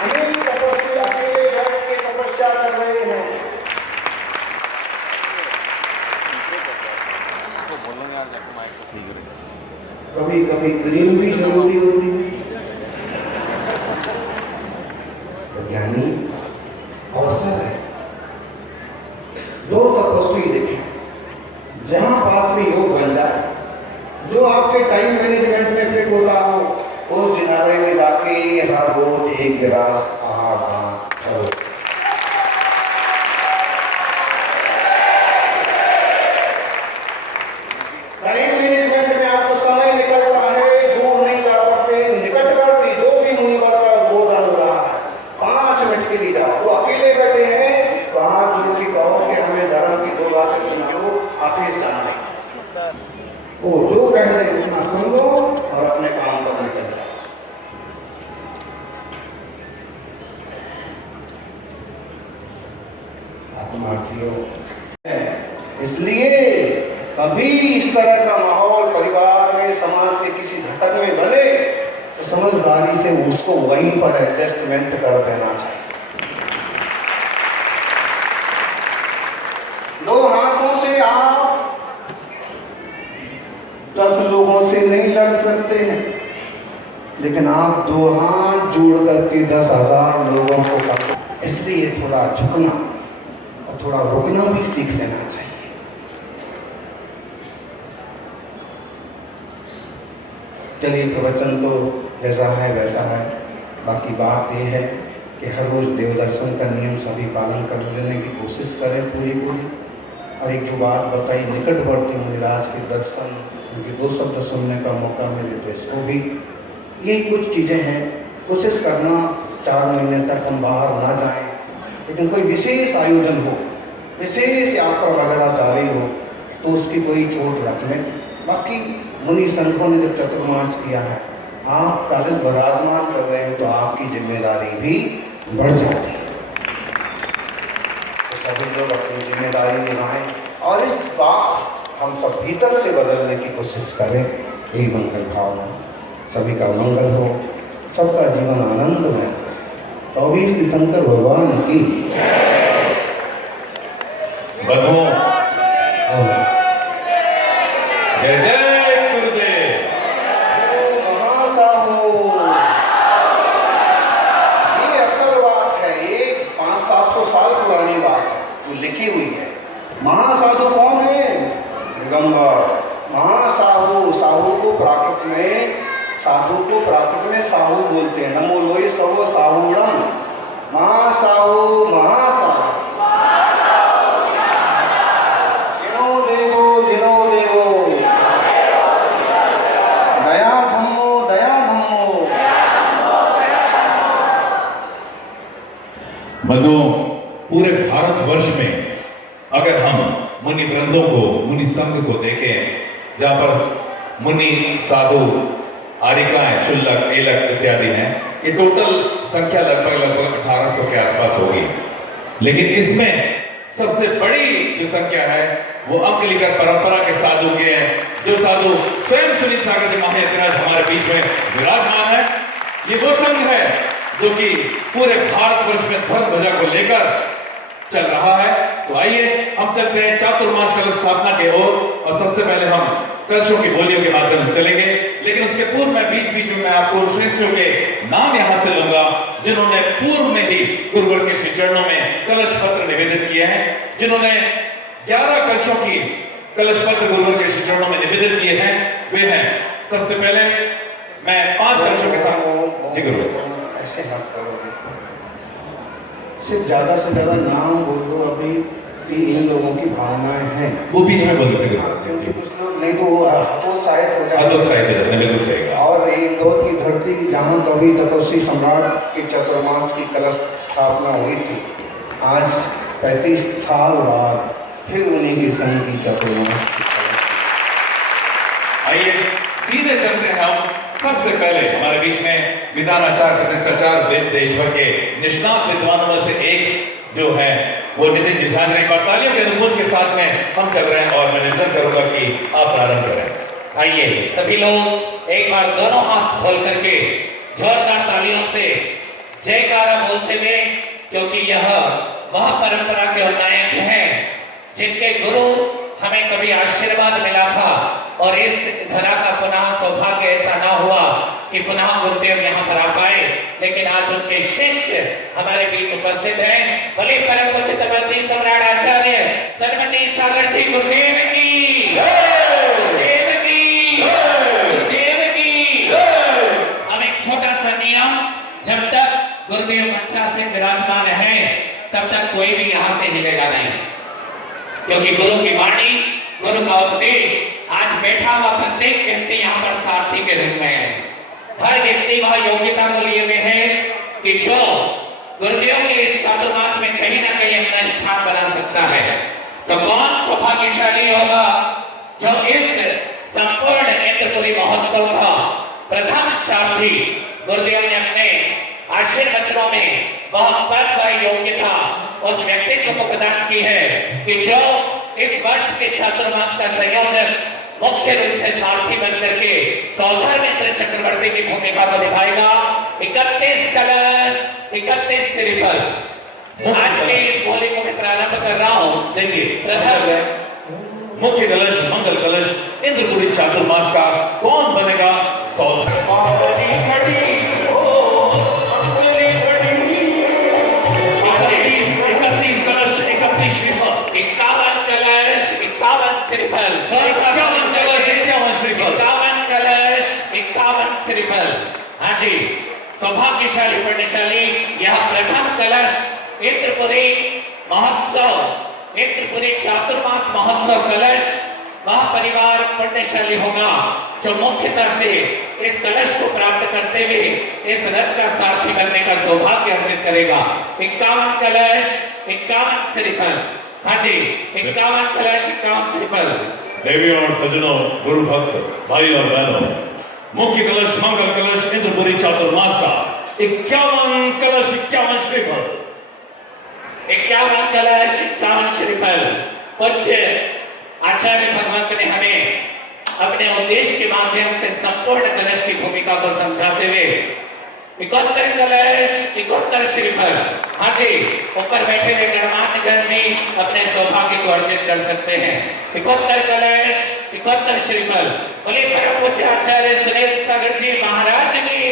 अनेक तपस्वी अकेले बैठ के तपस्या कर रहे हैं। कभी कभी क्रीम भी जरूरी होती है। तो ज्ञानी अवसर है। दो तपस्वी देखे, जहां पास में योग बन जाए, जो आपके टाइम मैनेजमेंट में फिट होता हो, उस जिनारे में जाके हर रोज एक गिलास आहार चलो। टाइम मैनेजमेंट में आपको समय निकल रहा है, दूर नहीं जा पाते, निकटवर्ती जो भी मुनिवर का बोधन हो रहा है, 5 मिनट के लिए जाओ। वो अकेले बैठे हैं, तो हाथ जोड़ के कहो कि हमें धर्म की 2 बातें सुनाओ, ऑफिस जाना है। वो जो कह रहे उतना सुन लो और अपने काम पर निकल जाओ। आत्मार्थियों, इसलिए कभी इस तरह का माहौल परिवार में, समाज के किसी घटक में बने तो समझदारी से उसको वहीं पर एडजस्टमेंट कर देना चाहिए। 2 हाथों से आप 10 लोगों से नहीं लड़ सकते हैं, लेकिन आप 2 हाथ जोड़ करके 10,000 लोगों को कर। इसलिए थोड़ा झुकना और थोड़ा रुकना भी सीख लेना चाहिए। चलिए, प्रवचन तो जैसा है वैसा है। बाकी बात यह है कि हर रोज देव दर्शन का नियम सभी पालन कर लेने की कोशिश करें पूरी। और एक जो बात बताई निकटवर्ती मुनिराज के दर्शन, उनके 2 शब्द सुनने का मौका मिले तो इसको भी, यही कुछ चीज़ें हैं। कोशिश करना 4 महीने तक हम बाहर ना जाएं, लेकिन कोई विशेष आयोजन हो, विशेष यात्रा वगैरह जारी हो तो उसकी कोई छूट रख लें। बाकी मुनि संघों ने जब चतुर्मास किया है, आप 40 विराजमान कर रहे हैं, तो आपकी जिम्मेदारी भी बढ़ जाती है। सभी लोग अपनी जिम्मेदारी निभाएं और इस बात हम सब भीतर से बदलने की कोशिश करें। यही मंगल भावना। सभी का मंगल हो, सबका जीवन आनंदमय। 24 तीर्थंकर भगवान की बधो जय जय गुरुदेव। महासाहो, ये असल बात है, ये 500-700 साल पुरानी बात है, वो लिखी हुई है। महासाधु कौन है? दिगंबर। महासाहु, साहु को प्राकृत में, साधु को प्राकृत में साहु बोलते हैं। नमो लोई सर्व साहुणम। महासाहु, महासाहु, जिनो देवो, जिनो देवो, दया धम्मो, दया धम्मो। बंधु, पूरे भारतवर्ष में अगर हम मुनि वृंदों को, मुनि संघ को देखें, जहां पर मुनि, साधु, आरिकाएं, चुल्लक, एलक इत्यादि हैं, ये टोटल संख्या लगभग 1800 के आसपास होगी। लेकिन इसमें सबसे बड़ी जो संख्या है वो अंकलिकर परंपरा के साधु की है, जो साधु स्वयं सुनीत सागर जी महायतिराज हमारे बीच में विराजमान है। ये वो संघ है जो कि पूरे भारतवर्ष में धर्म ध्वजा को लेकर चल रहा है। तो आइए हम चलते हैं चातुर्मास कलश स्थापना की ओर, और सबसे पहले हम कलशों की बोलियों के माध्यम से चलेंगे। लेकिन उसके पूर्व में बीच में मैं आपको श्रेष्ठों के नाम यहां से लूंगा, जिन्होंने पूर्व में ही गुरुवर के श्री चरणों में कलश पत्र निवेदित किए हैं, जिन्होंने 11 कलशों की कलश पत्र गुरुवर के श्री चरणों में निवेदित किए हैं। वे हैं, सबसे पहले मैं 5 कलशों के साथ। जी गुरुवर, ऐसे मत करो, सिर्फ ज्यादा से ज्यादा नाम बोल दो अभी कि इन लोगों की भावनाएं हैं। वो बीच में बोलते थे क्योंकि कुछ लोग नहीं तो हतोत्साहित हो जाते। बिल्कुल सही कहा। और इंदौर की धरती जहाँ कभी तपस्वी सम्राट के चतुर्मास की कलश स्थापना हुई थी, आज 35 साल बाद फिर उन्हीं के संग की चतुर्मास की कलश। आइए सीधे चलते हैं हम। सबसे पहले हमारे बीच में विधानाचार्य, प्रतिष्ठाचार्य, देशभर के निष्णात विद्वानों में से एक जो है वो नितिन जी झांझरी। तालियों के अनुमोद के साथ में हम चल रहे हैं और मैं निवेदन करूंगा कि आप प्रारंभ करें। आइए सभी लोग एक बार दोनों हाथ खोल करके जोरदार तालियों से जयकारा बोलते हुए, क्योंकि यह वह परंपरा के उन्नायक हैं जिनके गुरु हमें कभी आशीर्वाद मिला था और इस धरा का पुनः सौभाग्य ऐसा ना हुआ कि पुनः गुरुदेव यहाँ पर आ पाए, लेकिन आज उनके शिष्य हमारे बीच उपस्थित हैं। भले परम पूज्य तपस्वी सम्राट आचार्य सरस्वती सागर जी गुरुदेव की, गुरुदेव की, गुरुदेव की। अब एक छोटा सा नियम, जब तक गुरुदेव मंचा से विराजमान है तब तक कोई भी यहाँ से हिलेगा नहीं, क्योंकि गुरु की वाणी, गुरु का उपदेश आज बैठा हुआ प्रत्येक व्यक्ति यहाँ पर सारथी के रूप में है। हर व्यक्ति वह योग्यता को लिए हुए है कि जो गुरुदेव के इस चातुर्मास में कहीं ना कहीं अपना स्थान बना सकता है। तो कौन सौभाग्यशाली होगा जो इस संपूर्ण इंद्रपुरी महोत्सव का प्रथम सारथी गुरुदेव ने अपने आशीर्वाद वचनों में वह पद व योग्यता उस व्यक्तित्व को प्रदान की है कि जो इस वर्ष के चातुर्मास का संयोजक मुख्य रूप से सारथी बनकर के सौधर्मेंद्र चक्रवर्ती की भूमिका को निभाएगा। 31 कलश 31 श्रीफल। आज के इस होली को मैं प्रारंभ कर रहा हूँ। देखिए, प्रथम मुख्य कलश, मंगल कलश इंद्रपुरी चातुर्मास का कौन बनेगा सौधर्मेंद्र? 31 कलश 31 श्रीफल, 51 कलश 51 श्रीफल, 51 कलश 51 श्रीफल, 51 कलश 51 श्रीफल। हाँ जी, सौभाग्यशाली पुण्यशाली यह प्रथम कलश इंद्रपुरी महोत्सव, इंद्रपुरी चातुर्मास महोत्सव कलश वह परिवार पुण्यशाली होगा जो मुख्यतः से इस कलश को प्राप्त करते हुए इस रथ का सारथी बनने का सौभाग्य अर्जित करेगा। 51 कलश 51 श्रीफल। हाँ जी, 51 कलश 51 श्रीफल। देवियों और सज्जनों, गुरु भक्त भाई और बहनों, मुख्य कलश मंगल कलश इंद्रपुरी चातुर्मास का 51 कलश 51 श्रीफल, 51 कलश 51 श्रीफल। पूज्य आचार्य भगवंत ने हमें अपने उद्देश्य के माध्यम से संपूर्ण कलश की भूमिका को समझाते हुए 71 कलश 71 श्रीफल। हाँ जी, ऊपर बैठे हुए गणमान्य गण भी अपने सौभाग्य को अर्जित कर सकते हैं। 71 कलश 71 श्रीफल। बोले परम पूज्य आचार्य सुनील सागर जी महाराज की।